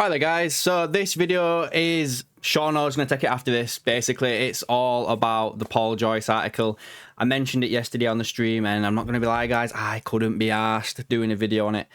Alright there guys, so this video is, Seano's going to take it after this. Basically it's all about the Paul Joyce article. I mentioned it yesterday on the stream and I'm not going to be lying guys, I couldn't be arsed doing a video on it.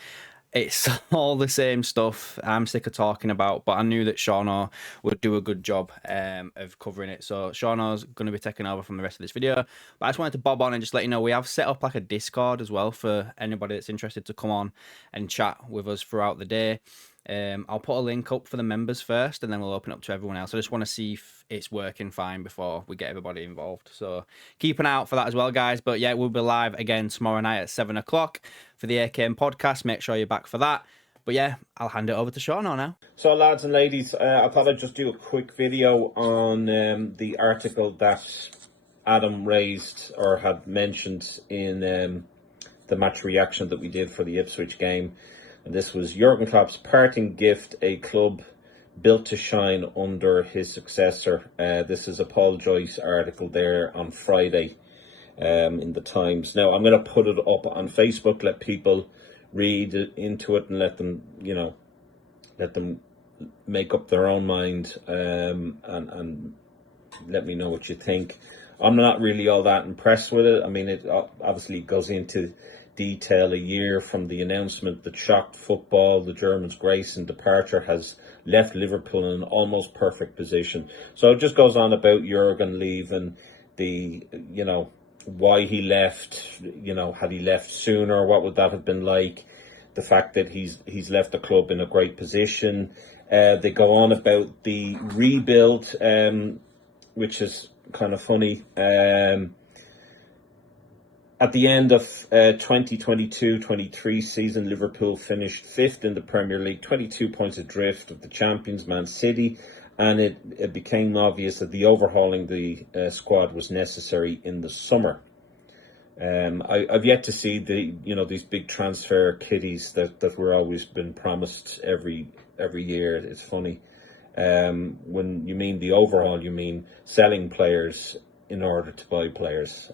It's all the same stuff I'm sick of talking about, but I knew that Seano would do a good job of covering it. So Seano's going to be taking over from the rest of this video. But I just wanted to bob on and just let you know we have set up like a Discord as well for anybody that's interested to come on and chat with us throughout the day. I'll put a link up for the members first and then we'll open up to everyone else. I just want to see if it's working fine before we get everybody involved. So keep an eye out for that as well, guys. But yeah, we'll be live again tomorrow night at 7 o'clock for the AKM podcast. Make sure you're back for that. But yeah, I'll hand it over to Seano now. So lads and ladies, I thought I'd just do a quick video on the article that Adam raised or had mentioned in the match reaction that we did for the Ipswich game. And this was Jurgen Klopp's parting gift, a club built to shine under his successor. This is a Paul Joyce article there on Friday in the Times. Now, I'm going to put it up on Facebook, let people read into it and let them, let them make up their own mind and let me know what you think. I'm not really all that impressed with it. I mean, it obviously goes into detail a year from the announcement that shocked football. The German's grace and departure has left Liverpool in an almost perfect position. So it just goes on about Jurgen leaving, the, why he left, had he left sooner, what would that have been like? The fact that he's left the club in a great position. They go on about the rebuild, which is kind of funny. At the end of 2022-23 season, Liverpool finished 5th in the Premier League, 22 points adrift of the champions, Man City, and it became obvious that the overhauling the squad was necessary in the summer. I've yet to see these big transfer kiddies that we're always been promised every year. It's funny. When you mean the overhaul, you mean selling players in order to buy players.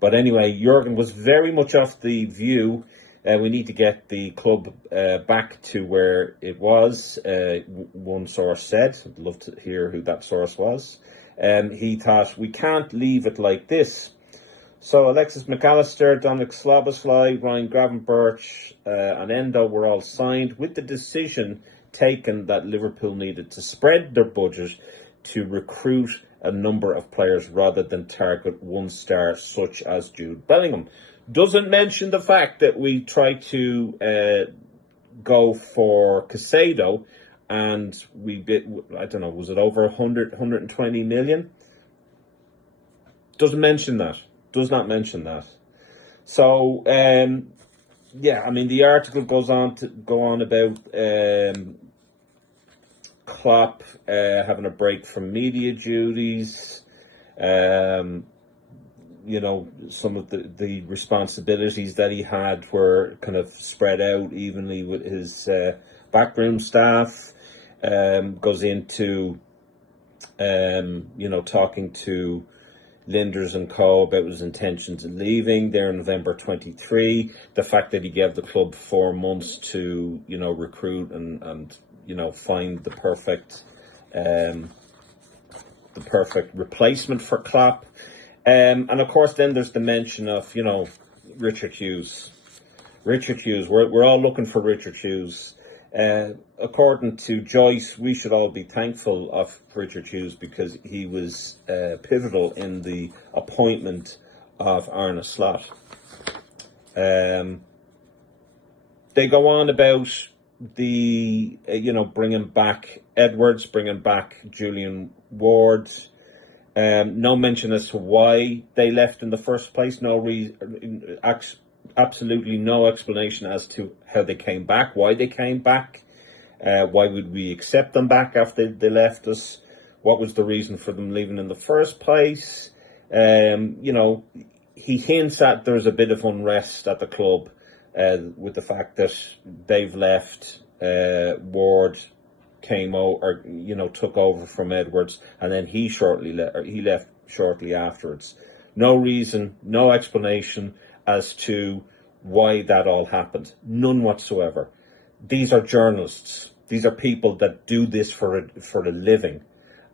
But anyway, Jurgen was very much off the view. We need to get the club back to where it was, one source said. I'd love to hear who that source was. He thought, we can't leave it like this. So Alexis McAllister, Dominic Szoboszlai, Ryan Gravenberch and Endo were all signed with the decision taken that Liverpool needed to spread their budget to recruit a number of players rather than target one star such as Jude Bellingham. Doesn't mention the fact that we tried to go for Casado and we bid, I don't know, was it over 120 million? Doesn't mention that. Does not mention that. So, yeah, I mean, the article goes on to go on about Klopp having a break from media duties, some of the responsibilities that he had were kind of spread out evenly with his backroom staff. Goes into, talking to Linders and Co. about his intentions of leaving there in November 23. The fact that he gave the club 4 months to, recruit and find the perfect replacement for Klopp. And of course, then there's the mention of, Richard Hughes. Richard Hughes, we're all looking for Richard Hughes. According to Joyce, we should all be thankful of Richard Hughes because he was pivotal in the appointment of Arne Slot. They go on about the, bringing back Edwards, bringing back Julian Ward. No mention as to why they left in the first place. Absolutely no explanation as to how they came back, why they came back. Why would we accept them back after they left us? What was the reason for them leaving in the first place? He hints at there's a bit of unrest at the club with the fact that they've left, Ward came over, took over from Edwards, and then he left shortly afterwards. No reason, no explanation as to why that all happened. None whatsoever. These are journalists. These are people that do this for a living,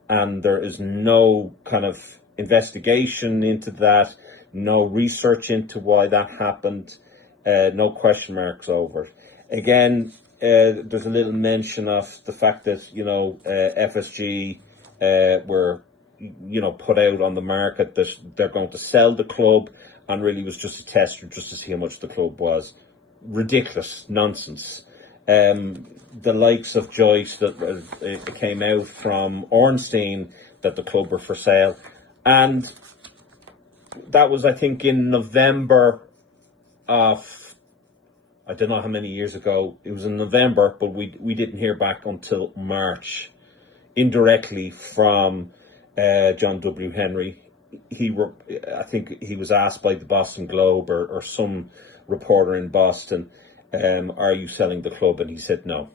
and there is no kind of investigation into that, no research into why that happened, no question marks over it. Again, there's a little mention of the fact that, FSG were, put out on the market that they're going to sell the club, and really was just a tester just to see how much the club was. Ridiculous nonsense. The likes of Joyce, that it came out from Ornstein that the club were for sale, and that was, I think, in November of, I don't know how many years ago. It was in November, but we didn't hear back until March, indirectly from John W. Henry. I think he was asked by the Boston Globe or some reporter in Boston, are you selling the club? And he said no.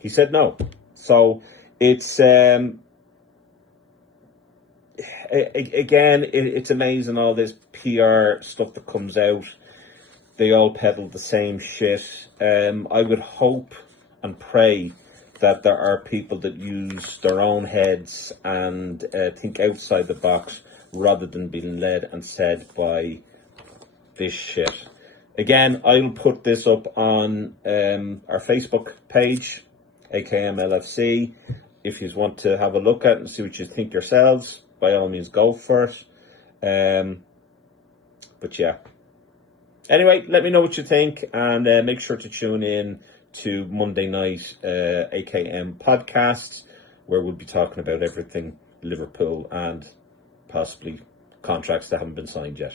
He said no. So it's again, it's amazing, all this PR stuff that comes out. They all peddle the same shit. I would hope and pray that there are people that use their own heads and think outside the box rather than being led and said by this shit. Again, I'll put this up on our Facebook page, AKM LFC. If you want to have a look at it and see what you think yourselves, by all means go for it. But yeah. Anyway, let me know what you think, and make sure to tune in to Monday night AKM podcasts, where we'll be talking about everything Liverpool and possibly contracts that haven't been signed yet.